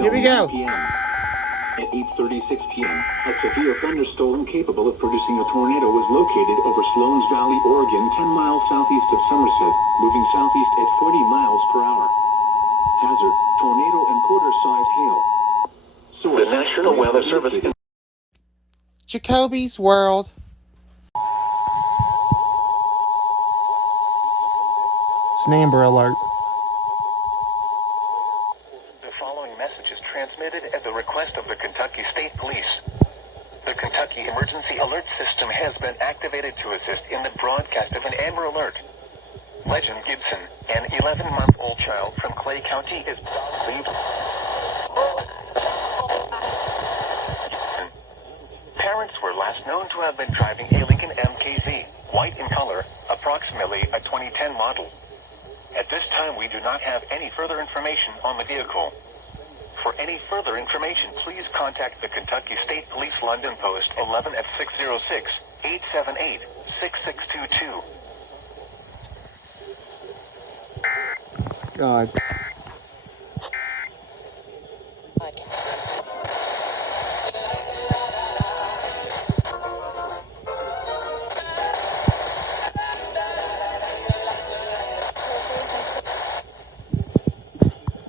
Here we go. At 8:36 p.m., a severe thunderstorm capable of producing a tornado was located over Sloan's Valley, Oregon, 10 miles southeast of Somerset, moving southeast at 40 miles per hour. Hazard, tornado and quarter-sized hail. Source, the National Weather Service. Jacoby's World. It's an Amber Alert. The following message is transmitted at the request of the Kentucky State Police. The Kentucky Emergency Alert System has been activated to assist in the broadcast of an Amber Alert. Legend Gibson, an 11-month-old child from Clay County, is believed. Parents were last known to have been driving a Lincoln MKZ, white in color, approximately a 2010 model. At this time, we do not have any further information on the vehicle. For any further information, please contact the Kentucky State Police London Post 11 at 606-878-6622. God.